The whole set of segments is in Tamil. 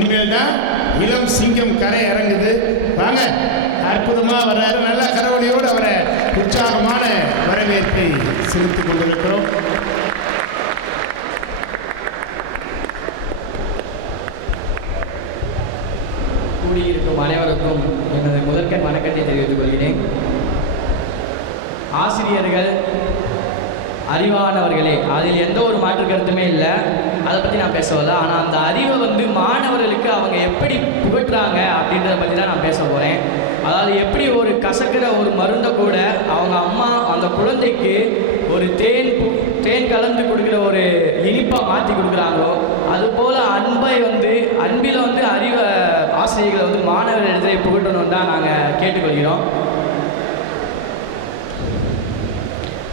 இனிமேல் தான் இளம் சிங்கம் கரை இறங்குது. வாங்க அற்புதமாக வர்றாரு. நல்ல கரவழியோடு அவரை உற்சாகமான வரவேற்பை செலுத்திக் கொண்டிருக்கிறோம். கூடியிருக்கும் அனைவருக்கும் எனது முதற்கண் வணக்கத்தை தெரிவித்துக் கொள்கிறேன். ஆசிரியர்கள் அறிவானவர்களே அதில் எந்த ஒரு மாற்று கருத்துமே இல்லை. அதை பற்றி நான் பேசவில்லை ஆனால் அந்த அறிவை வந்து மாணவர்களுக்கு அவங்க எப்படி புகட்டுறாங்க அப்படின்றத பற்றி தான் நான் பேச போகிறேன் அதாவது எப்படி ஒரு கசக்கிற ஒரு மருந்தை கூட அவங்க அம்மா அந்த குழந்தைக்கு ஒரு தேன் பு- தேன் கலந்து கொடுக்குற ஒரு இனிப்பாக மாற்றி கொடுக்குறாங்களோ அதுபோல் அன்பை வந்து அன்பில் வந்து அறிவை ஆசிரியர்களை வந்து மாணவர்களிடத்தில் புகட்டணும் தான் நாங்கள் கேட்டுக்கொள்கிறோம்.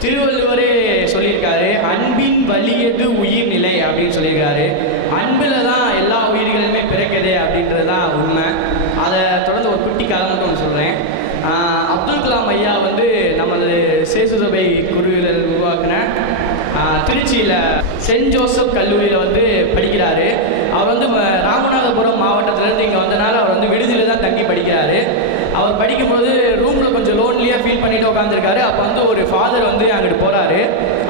திருவள்ளுவரே சொல்லியிருக்காரு அன்பின் வலியது உயிர்நிலை அப்படின்னு சொல்லியிருக்காரு. அன்பில் தான் எல்லா உயிர்களுமே பிறக்குது அப்படின்றது தான் உண்மை. அதை தொடர்ந்து ஒரு குட்டி கதை மட்டும் ஒன்று சொல்கிறேன் அப்துல் கலாம் ஐயா வந்து நமது சேசு சபை குருவில் உருவாக்கின திருச்சியில் சென்ட் ஜோசப் கல்லூரியில் வந்து படிக்கிறாரு. அவர் வந்து ம- ராமநாதபுரம் மாவட்டத்திலேருந்து இங்கே வந்தனால அவர் வந்து விடுதியில் தான் தங்கி படிக்கிறாரு. அவர் படிக்கும்போது ரூமில் கொஞ்சம் லோன்லியாக ஃபீல் பண்ணிட்டு உட்காந்துருக்காரு அப்போ வந்து ஒரு ஃபாதர் வந்து அங்கிட்டு போகிறாரு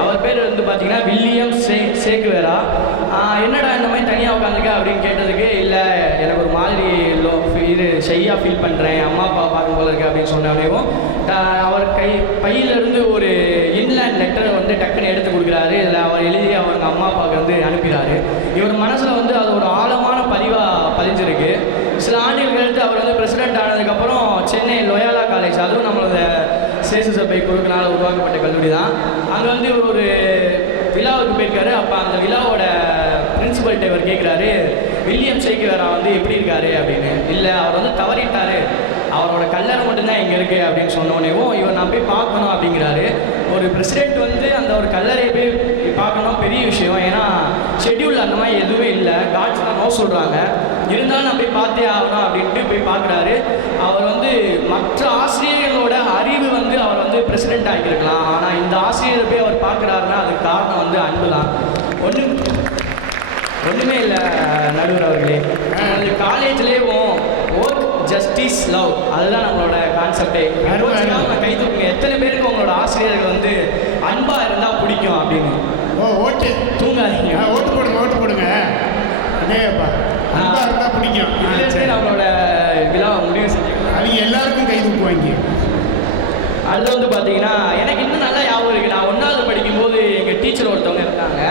அவர் பேர் வந்து பார்த்தீங்கன்னா வில்லியம் சே சேக்குவேரா. என்னடா இந்த மாதிரி தனியாக உட்காந்துருக்க அப்படின்னு கேட்டதுக்கு இல்லை எனக்கு ஒரு மாதிரி லோ இது ஷையாக ஃபீல் பண்ணுறேன் அம்மா அப்பா பார்க்கும் போல இருக்கு அப்படின்னு சொன்னாலேயும் அவர் கை பையிலிருந்து ஒரு இன்லேண்ட் லெட்டரை வந்து டக்குன்னு எடுத்து கொடுக்குறாரு. இதில் அவர் எழுதி அவங்க அம்மா அப்பாவுக்கு வந்து அனுப்புகிறாரு இவர் மனசில் வந்து அது ஒரு ஆழமான பதிவாக பதிஞ்சிருக்கு. சில ஆண்டுகள் கழித்து அவர் வந்து பிரசிடென்ட் ஆனதுக்கப்புறம் சென்னை லோயாலா காலேஜ் அதுவும் நம்மளோட சேசு சபை குழுக்களால் உருவாக்கப்பட்ட கல்லூரி தான். அங்கே வந்து இவர் ஒரு விழாவுக்கு போயிருக்காரு. அப்போ அந்த விழாவோட பிரின்சிபல்கிட்ட இவர் கேட்குறாரு வில்லியம் சேக்குவேரா வந்து எப்படி இருக்காரு? அப்படின்னு. இல்லை அவர் வந்து தவறிட்டாரு. அவரோட கல்லறை மட்டும்தான் இங்கே இருக்குது அப்படின்னு சொன்னோடனேவும் இவர் நான் போய் பார்க்கணும் அப்படிங்கிறாரு. ஒரு பிரசிடென்ட் வந்து அந்த ஒரு கல்லறையை போய் பார்க்கணும் பெரிய விஷயம். ஏன்னா ஷெட்யூல் அந்த மாதிரி எதுவுமே இல்லை. காட்ஸ் தான் நோ சொல்கிறாங்க இருந்தாலும் நான் போய் பார்த்தே ஆகணும் அப்படின்ட்டு போய் பார்க்குறாரு. அவர் வந்து மற்ற ஆசிரியர் பிரசிடென்ட் ஆகியிருக்கலாம். ஆனால் இந்த ஆசிரியரை போய் அவர் பார்க்குறாருன்னா அதுக்கு காரணம் வந்து அன்பு தான் ஒன்று ஒன்றுமே இல்லை நடுவர் அவர்களே. காலேஜ்லேயும் ஒர்க் ஜஸ்டிஸ் லவ் அதுதான் நம்மளோட கான்செப்டே. கை தூக்குங்க. எத்தனை பேருக்கு உங்களோட ஆசிரியர்கள் வந்து அன்பாக இருந்தால் பிடிக்கும் அப்படின்னு? ஓ ஓட்டு தூங்காதீங்க. ஓட்டு போடுங்க ஓட்டு போடுங்க அதேப்பா அன்பா இருந்தா பிடிக்கும் ஆ, இதுலேருந்து சரி. நம்மளோட விழாவை முடிவு செஞ்சுக்கலாம் அவங்க எல்லாருக்கும் கை தூக்குவாங்க அது வந்து பார்த்தீங்கன்னா எனக்கு இன்னும் நல்லா ஞாபகம் இருக்குது நான் ஒன்றாவது படிக்கும்போது எங்கள் டீச்சர் ஒருத்தவங்க இருந்தாங்க.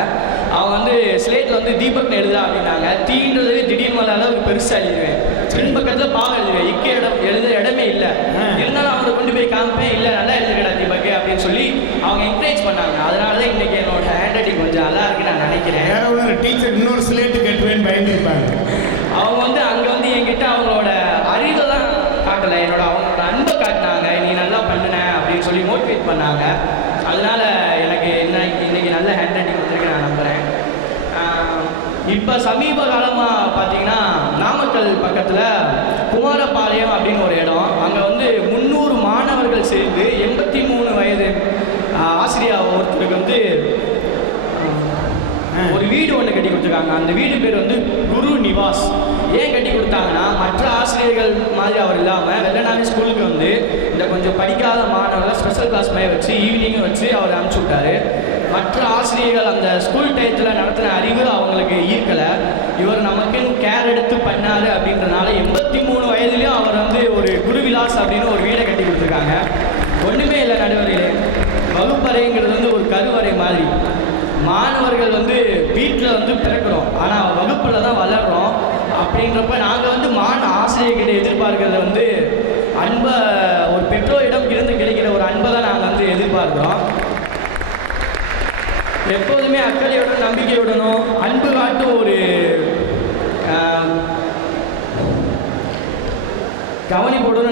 அவங்க வந்து ஸ்லேட்டில் வந்து தீபக்னு எழுதுறா அப்படின்னாங்க. தீன்றது திடீர்னு மேலே அளவுக்கு பெருசாக எழுதுவேன். பின் பக்கத்தில் பாவம் எழுதுவேன். இக்க இடம் எழுதுற இடமே இல்லை. இருந்தாலும் அவங்களை கொண்டு போய் காமிப்பேன் இல்லை நல்லா எழுதுகிறா தீபக் அப்படின்னு சொல்லி அவங்க என்கரேஜ் பண்ணாங்க. அதனால தான் இன்றைக்கி என்னோட ஹேண்ட் ரைட்டிங் கொஞ்சம் நல்லா இருக்குன்னு நான் நினைக்கிறேன். டீச்சர் இன்னொரு ஸ்லேட்டு கட்டுவேன்னு பயந்துருப்பாங்க அவங்க வந்து அங்கே வந்து என்கிட்ட அவங்களோட அறிவை தான் காட்டலை என்னோட அவங்களோட அன்பை காட்டினாங்க நீ நல்லா பண்ணுன அப்படின்னு சொல்லி மோட்டிவேட் பண்ணாங்க. அதனால எனக்கு என்ன இன்றைக்கி நல்ல ஹேண்ட் ரைட்டிங் வந்திருக்கு நான் நம்புகிறேன் இப்போ சமீப காலமாக பார்த்தீங்கன்னா நாமக்கல் பக்கத்தில் குமாரபாளையம் அப்படின்னு ஒரு இடம். அங்கே வந்து முந்நூறு மாணவர்கள் சேர்ந்து எண்பத்தி மூணு வயது ஆசிரியர் ஒருத்தருக்கு வந்து ஒரு வீடு ஒன்று கட்டி கொடுத்துருக்காங்க. அந்த வீடு பேர் வந்து குரு நிவாஸ். ஏன் கட்டி கொடுத்தாங்கன்னா மற்ற மாதிரி அவர் இல்லாமல் வெள்ளனாவே ஸ்கூலுக்கு வந்து இந்த கொஞ்சம் படிக்காத மாணவர்களை ஸ்பெஷல் கிளாஸ் மாதிரி வச்சு ஈவினிங்கும் வச்சு அவர் அனுப்பிச்சி விட்டாரு. மற்ற ஆசிரியர்கள் அந்த ஸ்கூல் டயத்தில் நடத்தின அறிவு அவங்களுக்கு ஈர்க்கலை. இவர் நமக்குன்னு கேர் எடுத்து பண்ணாரு அப்படின்றனால எண்பத்தி மூணு வயதுலேயும் அவர் வந்து ஒரு குருவிலாஸ் அப்படின்னு ஒரு வீடை கட்டி கொடுத்துருக்காங்க. ஒன்றுமே இல்லை நடுவரையிலே. வகுப்பறைங்கிறது வந்து ஒரு கருவறை மாதிரி. மாணவர்கள் வந்து வீட்டில் வந்து பிறக்கிறோம். ஆனால் வகுப்பில் தான் வளர்கிறோம் அப்படின்றப்ப நாங்கள் வந்து மாண ஆசிரியர்கிட்ட எதிர்பார்க்கறது வந்து அன்பை ஒரு பெற்றோரிடம் இருந்து கிடைக்கிற ஒரு அன்பை தான் நாங்கள் வந்து எதிர்பார்க்குறோம். எப்போதுமே அக்கறையுடன் நம்பிக்கையுடனும் அன்பு காட்டும் ஒரு ஆஹ்,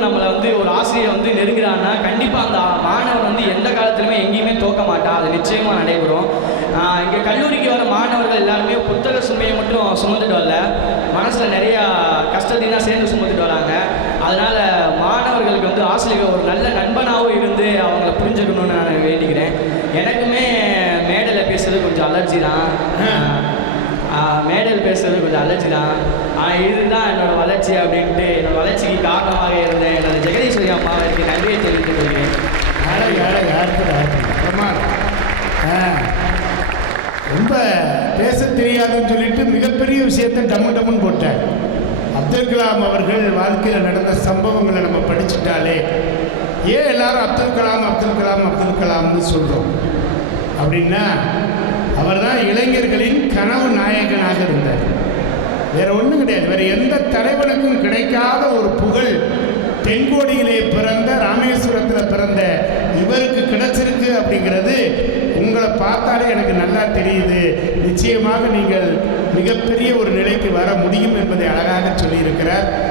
நம்மளை வந்து ஒரு ஆசிரியர் வந்து நெருங்குறான்னா கண்டிப்பாக அந்த மாணவன் வந்து எந்த காலத்துலையுமே எங்கேயுமே தோக்க மாட்டான் அது நிச்சயமாக நடைபெறும். இங்கே கல்லூரிக்கு வர மாணவர்கள் எல்லாருமே உலக சுமையை மட்டும் சுமந்துட்டு வரல. மனசில் நிறையா கஷ்டத்தையும் தான் சேர்ந்து சுமந்துட்டு வராங்க. அதனால் மாணவர்களுக்கு வந்து ஆசிரியர்கள் ஒரு நல்ல நண்பனாகவும் இருந்து அவங்கள புரிஞ்சுக்கணும்னு நான் வேண்டிக்கிறேன். எனக்குமே மேடையில் பேசுறது கொஞ்சம் அலர்ஜி தான். ஆஹ் மேடையில் பேசுறது கொஞ்சம் அலர்ஜி தான். ஆனால் என்னோடய வளர்ச்சி அப்படின்ட்டு என்னோடய வளர்ச்சிக்கு காரணமாக இருந்த எனது மிகப்பெரிய விஷயத்தை டம்மு டம்முன்னு போட்டேன் அப்துல் கலாம் அவர்கள் வாழ்க்கையில் நடந்த சம்பவங்களை நம்ம படிச்சுட்டாலே ஏன் எல்லாரும் அப்துல் கலாம் அப்துல் கலாம் அப்துல் கலாம்னு சொல்கிறோம் அப்படின்னா அவர் தான் இளைஞர்களின் கனவு நாயகனாக இருந்தார். வேற ஒன்றும் கிடையாது. வேற எந்த தலைவனுக்கும் கிடைக்காத ஒரு புகழ் தென்கோடியிலே பிறந்த ராமேஸ்வரத்தில் பிறந்த இவருக்கு கிடைச்சிருக்கு அப்படிங்கிறது உங்களை பார்த்தாலே எனக்கு நல்லா தெரியுது. நிச்சயமாக நீங்கள் மிகப்பெரிய ஒரு நிலைக்கு வர முடியும் என்பதை அழகாக சொல்லியிருக்கிறார்.